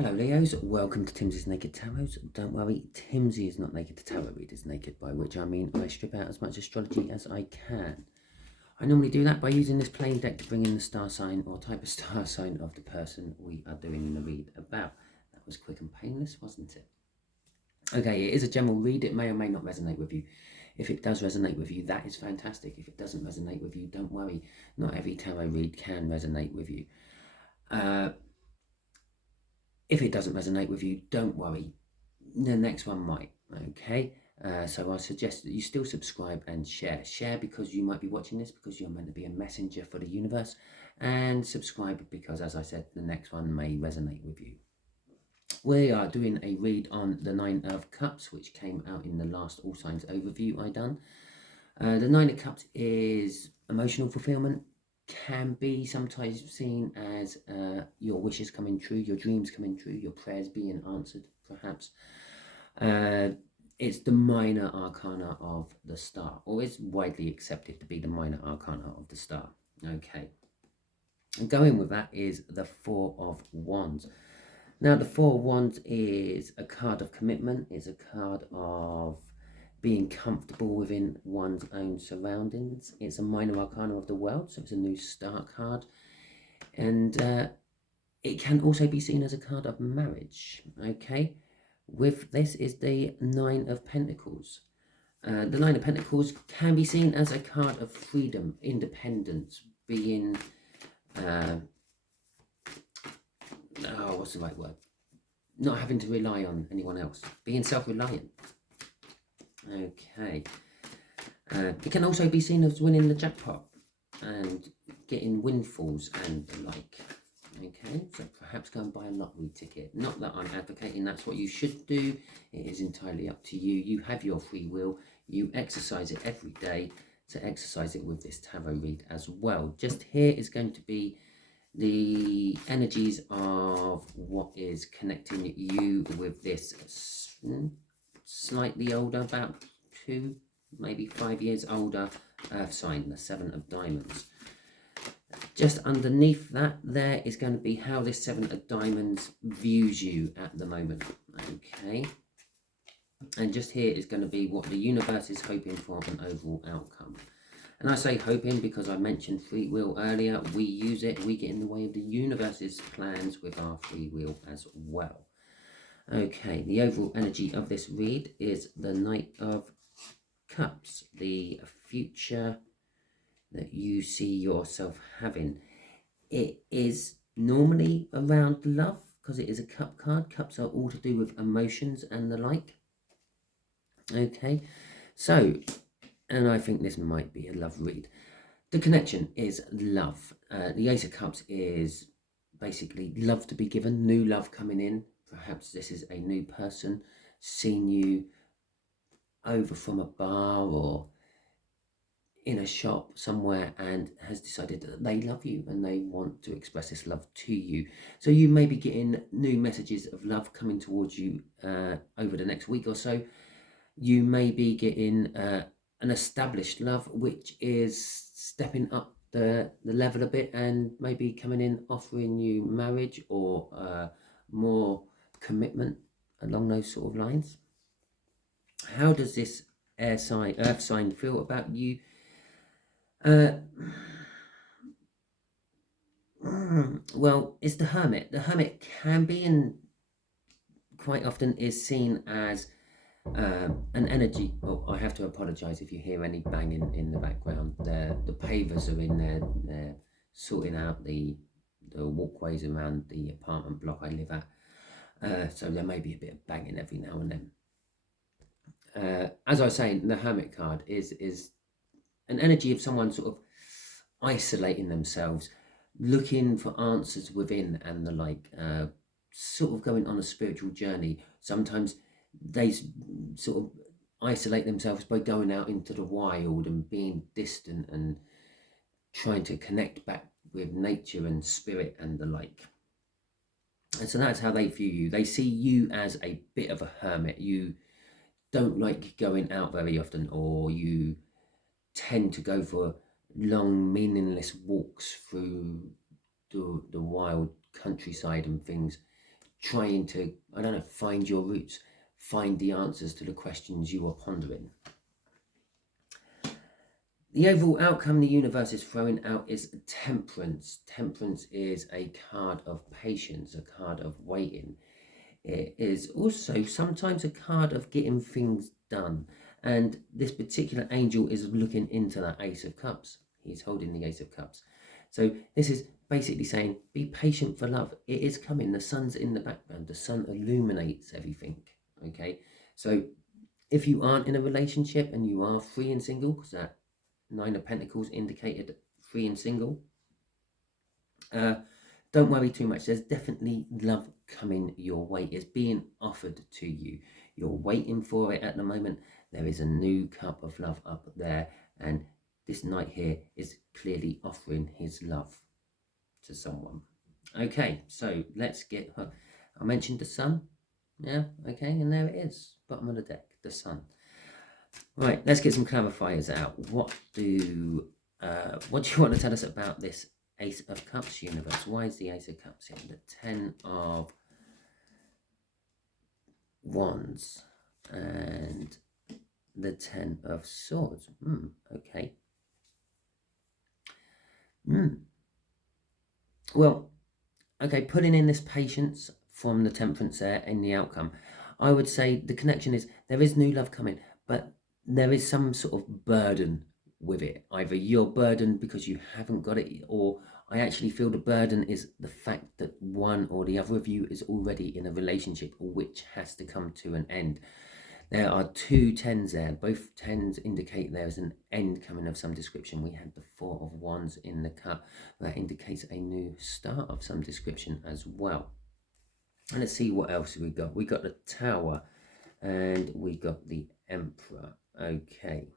Hello Leos, welcome to Timsy's Naked Tarot. Don't worry, Timsy is not naked, the tarot reader's naked, by which I mean I strip out as much astrology as I can. I normally do that by using this plain deck to bring in the star sign or type of star sign of the person we are doing the read about. That was quick and painless, wasn't it? Okay, it is a general read. It may or may not resonate with you. If it does resonate with you, that is fantastic. If it doesn't resonate with you, don't worry. Not every tarot read can resonate with you. If it doesn't resonate with you, don't worry. The next one might, okay? So I suggest that you still subscribe and share. Share because you might be watching this because you're meant to be a messenger for the universe. And subscribe because, as I said, the next one may resonate with you. We are doing a read on the Nine of Cups, which came out in the last All Signs overview I done. The Nine of Cups is emotional fulfillment, can be sometimes seen as your wishes coming true, your dreams coming true, your prayers being answered, perhaps. It's the minor arcana of the star, or is widely accepted to be the minor arcana of the star. Okay. And going with that is the Four of Wands. Now, the Four of Wands is a card of commitment. It's a card of being comfortable within one's own surroundings. It's a minor arcana of the world, so it's a new start card. And it can also be seen as a card of marriage, okay? With this is the Nine of Pentacles. The Nine of Pentacles can be seen as a card of freedom, independence, being... what's the right word? Not having to rely on anyone else. Being self-reliant. Okay. It can also be seen as winning the jackpot and getting windfalls and the like. Okay, so perhaps go and buy a lottery ticket. Not that I'm advocating that's what you should do. It is entirely up to you. You have your free will. You exercise it every day. So exercise it with this tarot read as well. Just here is going to be the energies of what is connecting you with this slightly older, about 2, maybe 5 years older earth sign, the Seven of Diamonds. Just underneath that there is going to be how this Seven of Diamonds views you at the moment. Okay. And just here is going to be what the universe is hoping for an overall outcome. And I say hoping because I mentioned free will earlier. We use it. We get in the way of the universe's plans with our free will as well. Okay, the overall energy of this read is the Knight of Cups, the future that you see yourself having. It is normally around love because it is a cup card. Cups are all to do with emotions and the like. Okay, so... and I think this might be a love read. The connection is love. The Ace of Cups is basically love to be given, new love coming in. Perhaps this is a new person seeing you over from a bar or in a shop somewhere and has decided that they love you and they want to express this love to you. So you may be getting new messages of love coming towards you over the next week or so. You may be getting... an established love, which is stepping up the level a bit and maybe coming in offering you marriage or more commitment along those sort of lines. How does this earth sign feel about you? Well, it's the Hermit. The Hermit can be, and quite often is seen as an energy. Oh, I have to apologise if you hear any banging in the background. The pavers are in there. They're sorting out the walkways around the apartment block I live at. So there may be a bit of banging every now and then. As I was saying, the Hermit card is an energy of someone sort of isolating themselves, looking for answers within and the like, sort of going on a spiritual journey. Sometimes they sort of isolate themselves by going out into the wild and being distant and trying to connect back with nature and spirit and the like. And so that's how they view you. They see you as a bit of a hermit. You don't like going out very often, or you tend to go for long, meaningless walks through the wild countryside and things, trying to, I don't know, find your roots, find the answers to the questions you are pondering. The overall outcome the universe is throwing out is temperance. Temperance is a card of patience, a card of waiting. It is also sometimes a card of getting things done. And this particular angel is looking into that Ace of Cups. He's holding the Ace of Cups. So this is basically saying, be patient for love. It is coming. The sun's in the background. The sun illuminates everything. Okay. So if you aren't in a relationship and you are free and single, because that Nine of Pentacles indicated free and single, don't worry too much. There's definitely love coming your way. It's being offered to you. You're waiting for it at the moment. There is a new cup of love up there, and this knight here is clearly offering his love to someone. Okay, so let's get her. I mentioned the sun. Yeah, okay, and there it is, bottom of the deck, the sun. Right, let's get some clarifiers out. What do you want to tell us about this Ace of Cups universe? Why is the Ace of Cups here? The Ten of Wands and the Ten of Swords. Okay. Well, okay, putting in this patience from the Temperance there in the outcome, I would say the connection is there is new love coming, but there is some sort of burden with it. Either you're burdened because you haven't got it, or I actually feel the burden is the fact that one or the other of you is already in a relationship which has to come to an end. There are two tens there. Both tens indicate there's an end coming of some description. We had the Four of Wands in the cup. That indicates a new start of some description as well. And let's see what else we got. We got the Tower and we got the Emperor. Okay.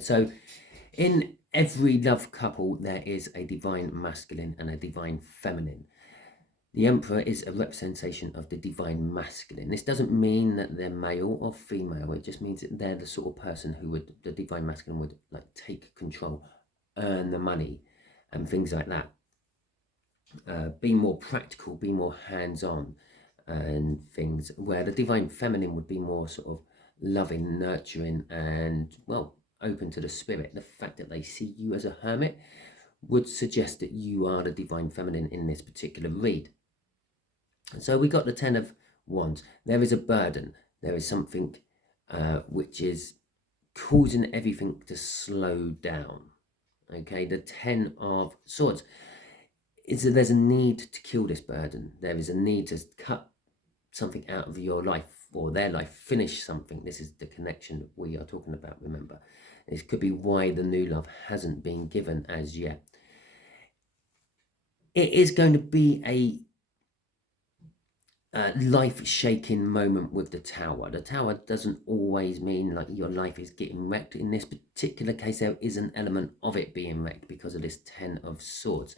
So in every love couple, there is a divine masculine and a divine feminine. The Emperor is a representation of the divine masculine. This doesn't mean that they're male or female. It just means that they're the sort of person who would, the divine masculine would like take control, earn the money and things like that. Be more practical, be more hands-on and things, where the divine feminine would be more sort of loving, nurturing and, well, open to the spirit. The fact that they see you as a hermit would suggest that you are the divine feminine in this particular read. So we got the Ten of Wands. There is a burden. There is something which is causing everything to slow down. Okay, the Ten of Swords is that there's a need to kill this burden. There is a need to cut something out of your life or their life, finish something. This is the connection that we are talking about, remember. This could be why the new love hasn't been given as yet. It is going to be a life-shaking moment with the Tower. The Tower doesn't always mean like your life is getting wrecked. In this particular case, there is an element of it being wrecked because of this Ten of Swords.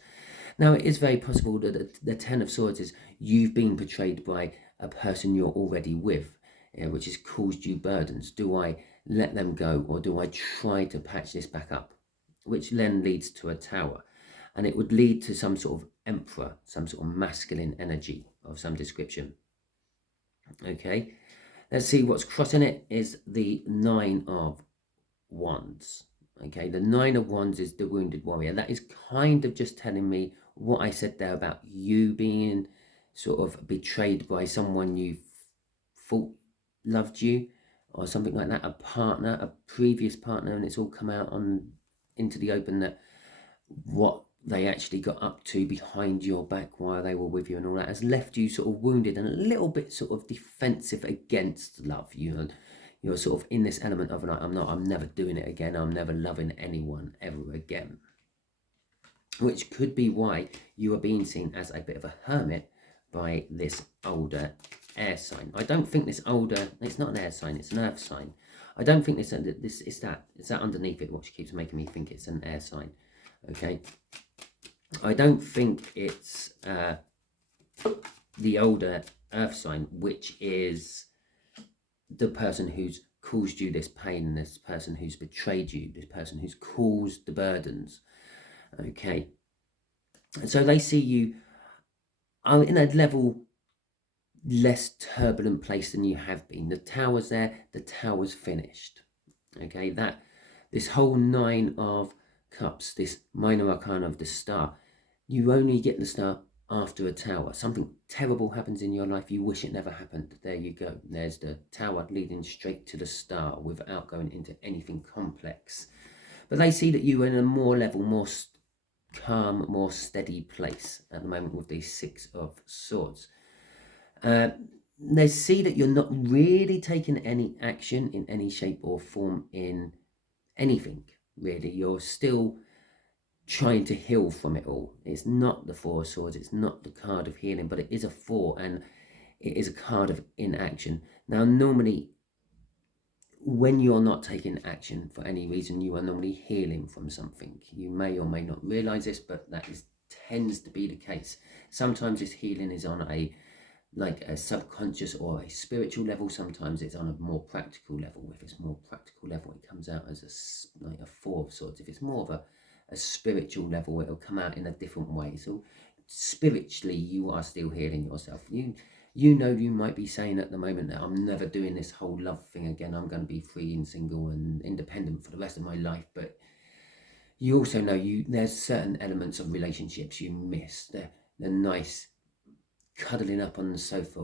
Now, it is very possible that the Ten of Swords is you've been betrayed by a person you're already with, which has caused you burdens. Do I let them go, or do I try to patch this back up? Which then leads to a Tower. And it would lead to some sort of Emperor, some sort of masculine energy of some description. Okay, let's see what's crossing it is the Nine of Wands. Okay, the Nine of Wands is the wounded warrior. That is kind of just telling me what I said there about you being sort of betrayed by someone you thought loved you or something like that, a partner, a previous partner, and it's all come out on into the open that what they actually got up to behind your back while they were with you and all that has left you sort of wounded and a little bit sort of defensive against love. You're sort of in this element of like, I'm never doing it again. I'm never loving anyone ever again. Which could be why you are being seen as a bit of a hermit by this older air sign. I don't think this older, it's not an air sign, it's an earth sign. I don't think it's that underneath it, which keeps making me think it's an air sign. Okay. I don't think it's the older earth sign, which is the person who's caused you this pain, this person who's betrayed you, this person who's caused the burdens. Okay, so they see you are in a level less turbulent place than you have been. The Tower's there, the Tower's finished. Okay, that this whole 9 of Cups, this minor arcana of the Star, you only get the Star after a Tower. Something terrible happens in your life, you wish it never happened. There you go. There's the Tower leading straight to the Star without going into anything complex. But they see that you are in a more level, more calm, more steady place at the moment with these 6 of Swords. They see that you're not really taking any action in any shape or form in anything, really. You're still trying to heal from it all. It's not the 4 of Swords, it's not the card of healing, but it is a 4, and it is a card of inaction. Now, normally, when you're not taking action for any reason, you are normally healing from something. You may or may not realize this, but that tends to be the case. Sometimes this healing is on a subconscious or a spiritual level. Sometimes it's on a more practical level. If it's more practical level, it comes out as a 4 of Swords. If it's more of a spiritual level, it'll come out in a different way. So spiritually, you are still healing yourself. You know, you might be saying at the moment that I'm never doing this whole love thing again. I'm going to be free and single and independent for the rest of my life. But you also know there's certain elements of relationships you miss. The nice cuddling up on the sofa,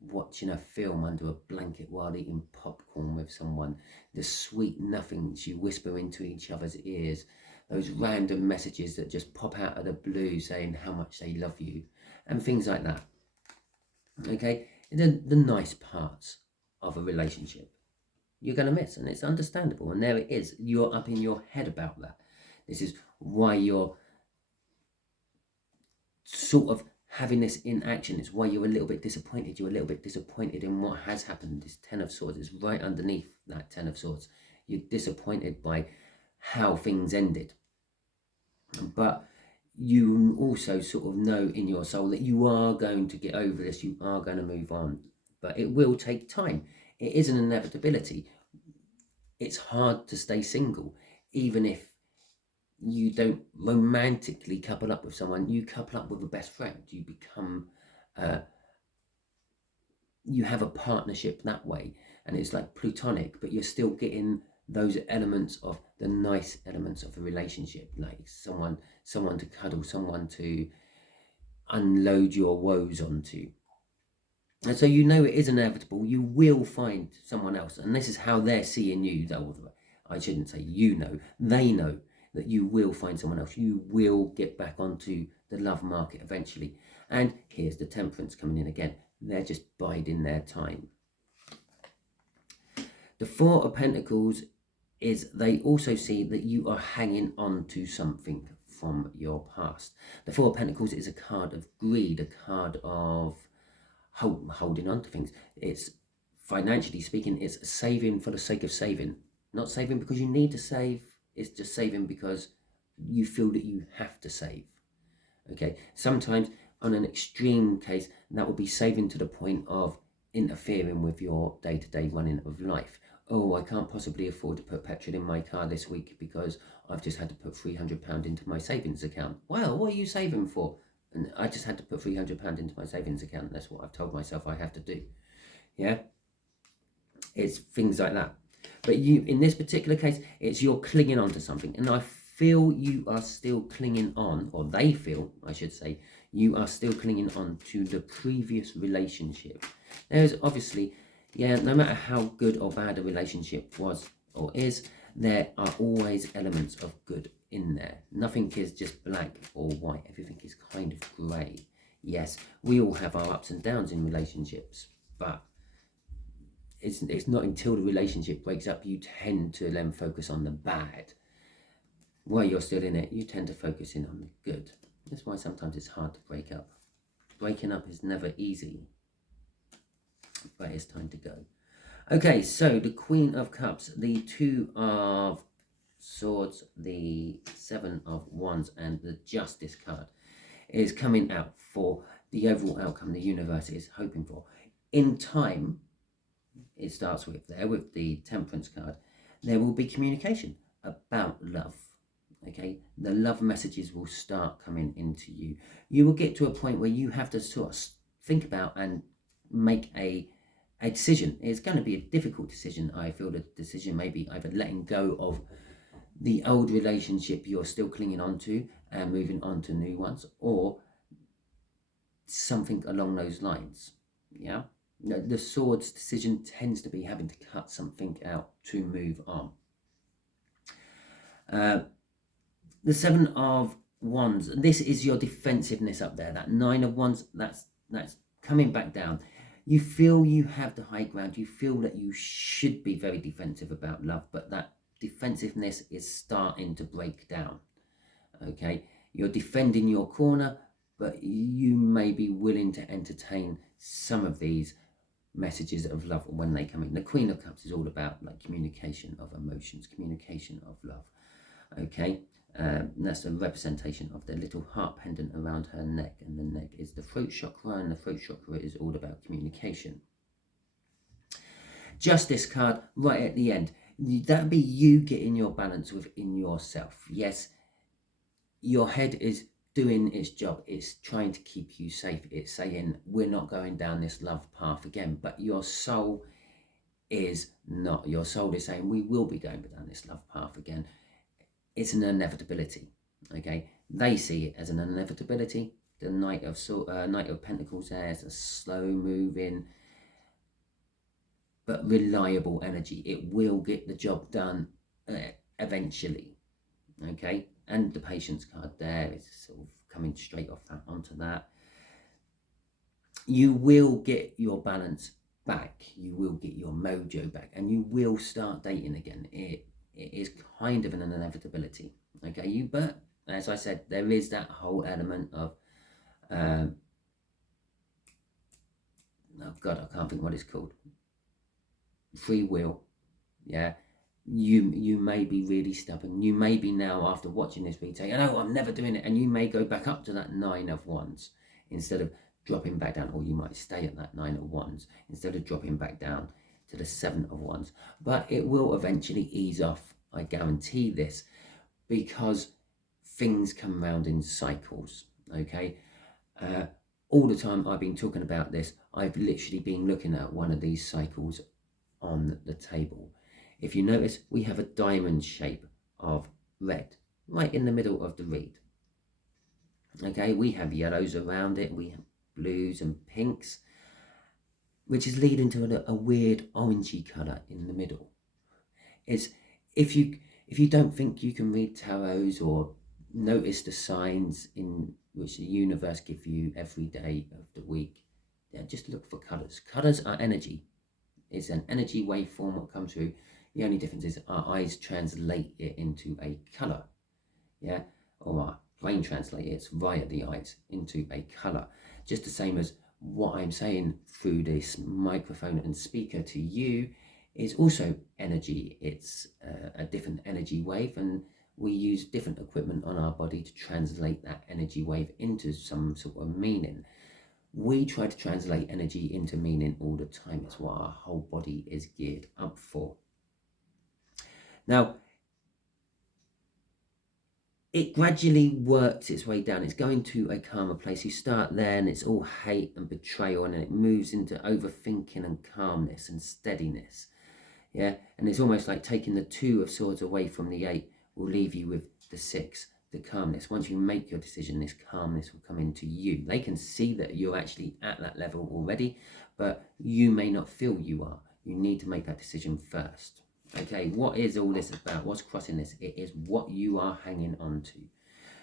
watching a film under a blanket while eating popcorn with someone, the sweet nothings you whisper into each other's ears, those random messages that just pop out of the blue saying how much they love you, and things like that. Okay, the nice parts of a relationship you're going to miss, and it's understandable, and there it is. You're up in your head about that. This is why you're sort of having this in action. It's why you're a little bit disappointed. You're a little bit disappointed in what has happened. This 10 of Swords is right underneath that 10 of Swords. You're disappointed by how things ended, but you also sort of know in your soul that you are going to get over this, you are going to move on, but it will take time. It is an inevitability. It's hard to stay single, even if you don't romantically couple up with someone. You couple up with a best friend, you become you have a partnership that way, and it's like platonic, but you're still getting those elements of the nice elements of a relationship, like someone to cuddle, someone to unload your woes onto. And so you know it is inevitable. You will find someone else, and this is how they're seeing you. I shouldn't say you know, they know that you will find someone else. You will get back onto the love market eventually. And here's the Temperance coming in again. They're just biding their time. The 4 of Pentacles is they also see that you are hanging on to something from your past. The 4 of Pentacles is a card of greed, a card of holding on to things. It's, financially speaking, it's saving for the sake of saving. Not saving because you need to save, it's just saving because you feel that you have to save. Okay, sometimes on an extreme case, that would be saving to the point of interfering with your day-to-day running of life. Oh, I can't possibly afford to put petrol in my car this week because I've just had to put £300 into my savings account. Well, what are you saving for? And I just had to put £300 into my savings account. That's what I've told myself I have to do. Yeah? It's things like that. But you, in this particular case, it's you're clinging on to something. And I feel you are still clinging on, or they feel, I should say, you are still clinging on to the previous relationship. There's obviously, no matter how good or bad a relationship was or is, there are always elements of good in there. Nothing is just black or white. Everything is kind of grey. Yes, we all have our ups and downs in relationships, but it's not until the relationship breaks up you tend to then focus on the bad. While you're still in it, you tend to focus in on the good. That's why sometimes it's hard to break up. Breaking up is never easy, but it's time to go. Okay, so the Queen of Cups, the 2 of Swords, the 7 of Wands, and the Justice card is coming out for the overall outcome the universe is hoping for. In time, it starts with the Temperance card. There will be communication about love. Okay, the love messages will start coming into you. You will get to a point where you have to sort of think about and make a decision. It's going to be a difficult decision. I feel the decision may be either letting go of the old relationship you're still clinging on to and moving on to new ones, or something along those lines. Yeah, the Swords decision tends to be having to cut something out to move on. The Seven of Wands, this is your defensiveness up there. That Nine of Wands, that's coming back down. You feel you have the high ground. You feel that you should be very defensive about love, but that defensiveness is starting to break down. Okay, you're defending your corner, but you may be willing to entertain some of these messages of love when they come in. The Queen of Cups is all about like communication of emotions, communication of love. Okay, that's a representation of the little heart pendant around her neck, and the neck is the throat chakra, and the throat chakra is all about communication. Justice card right at the end. That'd be you getting your balance within yourself. Yes, your head is doing its job. It's trying to keep you safe. It's saying we're not going down this love path again, but your soul is not. Your soul is saying we will be going down this love path again. It's an inevitability. Okay, they see it as an inevitability. The Knight of Pentacles there is a slow moving but reliable energy. It will get the job done eventually. Okay, and the Patience card there is sort of coming straight off that onto that. You will get your balance back. You will get your mojo back, and you will start dating again. It is kind of an inevitability. Okay, but as I said, there is that whole element of oh god, I can't think what it's called. Free will. Yeah, you may be really stubborn. You may be now, after watching this video, saying, "Oh, I'm never doing it," and you may go back up to that Nine of Wands instead of dropping back down, or you might stay at that Nine of Wands instead of dropping back down to the Seven of Wands. But it will eventually ease off. I guarantee this, because things come around in cycles. Okay, all the time I've been talking about this, I've literally been looking at one of these cycles on the table. If you notice, we have a diamond shape of red right in the middle of the reed. Okay, we have yellows around it, we have blues and pinks, which is leading to a weird orangey colour in the middle. It's if you don't think you can read tarots or notice the signs in which the universe gives you every day of the week, yeah, just look for colours. Colours are energy. It's an energy waveform what comes through. The only difference is our eyes translate it into a colour, yeah, or our brain translate it via the eyes into a colour. Just the same as what I'm saying through this microphone and speaker to you is also energy. It's a different energy wave, and we use different equipment on our body to translate that energy wave into some sort of meaning. We try to translate energy into meaning all the time. It's what our whole body is geared up for. Now, it gradually works its way down. It's going to a calmer place. You start there and it's all hate and betrayal, and then it moves into overthinking and calmness and steadiness. Yeah, and it's almost like taking the Two of Swords away from the Eight will leave you with the Six, the calmness. Once you make your decision, this calmness will come into you. They can see that you're actually at that level already, but you may not feel you are. You need to make that decision first. Okay, what is all this about? What's crossing this? It is what you are hanging on to.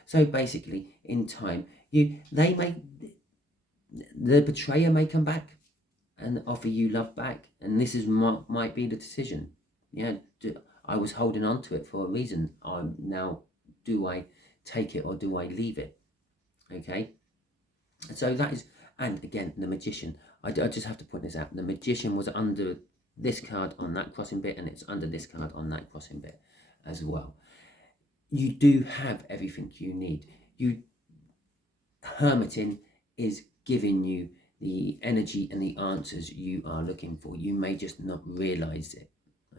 So basically, in time, the betrayer may come back and offer you love back, and this is might be the decision. Yeah, I was holding on to it for a reason. Now, do I take it or do I leave it? Okay, so that is, and again, the Magician. I just have to point this out. The Magician was under this card on that crossing bit, and it's under this card on that crossing bit as well. You do have everything you need. Hermiting is giving you the energy and the answers you are looking for. You may just not realize it,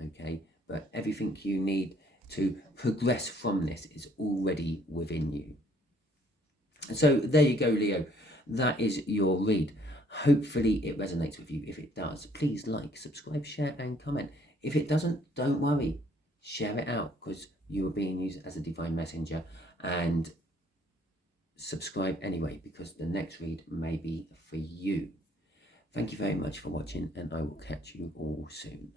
okay? But everything you need to progress from this is already within you. And so there you go, Leo. That is your read. Hopefully it resonates with you. If it does, please like, subscribe, share and comment. If it doesn't, don't worry. Share it out, because you are being used as a divine messenger, and subscribe anyway, because the next read may be for you. Thank you very much for watching, and I will catch you all soon.